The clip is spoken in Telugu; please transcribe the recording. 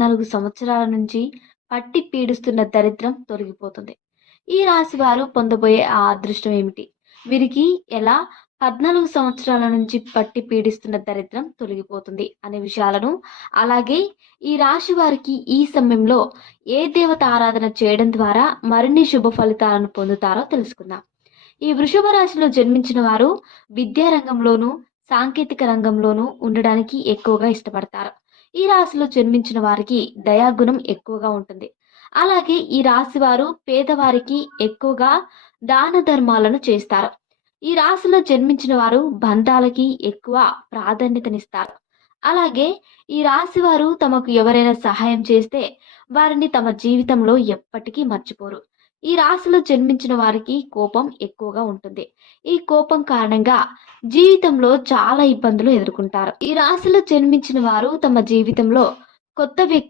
4 సంవత్సరాల నుంచి పట్టి పీడిస్తున్న దరిద్రం తొలగిపోతుంది. ఈ రాశి వారు పొందబోయే ఆ అదృష్టం ఏమిటి? వీరికి ఎలా 14 సంవత్సరాల నుంచి పట్టి పీడిస్తున్న దరిద్రం తొలగిపోతుంది అనే విషయాలను, అలాగే ఈ రాశి వారికి ఈ సమయంలో ఏ దేవత ఆరాధన చేయడం ద్వారా మరిన్ని శుభ ఫలితాలను పొందుతారో తెలుసుకుందాం. ఈ వృషభ రాశిలో జన్మించిన వారు విద్యా రంగంలోనూ, సాంకేతిక రంగంలోనూ ఉండడానికి ఎక్కువగా ఇష్టపడతారు. ఈ రాశిలో జన్మించిన వారికి దయాగుణం ఎక్కువగా ఉంటుంది. అలాగే ఈ రాశి వారు పేదవారికి ఎక్కువగా దాన ధర్మాలను చేస్తారు. ఈ రాశిలో జన్మించిన వారు బంధాలకి ఎక్కువ ప్రాధాన్యతనిస్తారు. అలాగే ఈ రాశి వారు తమకు ఎవరైనా సహాయం చేస్తే వారిని తమ జీవితంలో ఎప్పటికీ మర్చిపోరు. ఈ రాశిలో జన్మించిన వారికి కోపం ఎక్కువగా ఉంటుంది. ఈ కోపం కారణంగా జీవితంలో చాలా ఇబ్బందులు ఎదుర్కొంటారు. ఈ రాశిలో జన్మించిన వారు తమ జీవితంలో కొత్త వ్యక్తి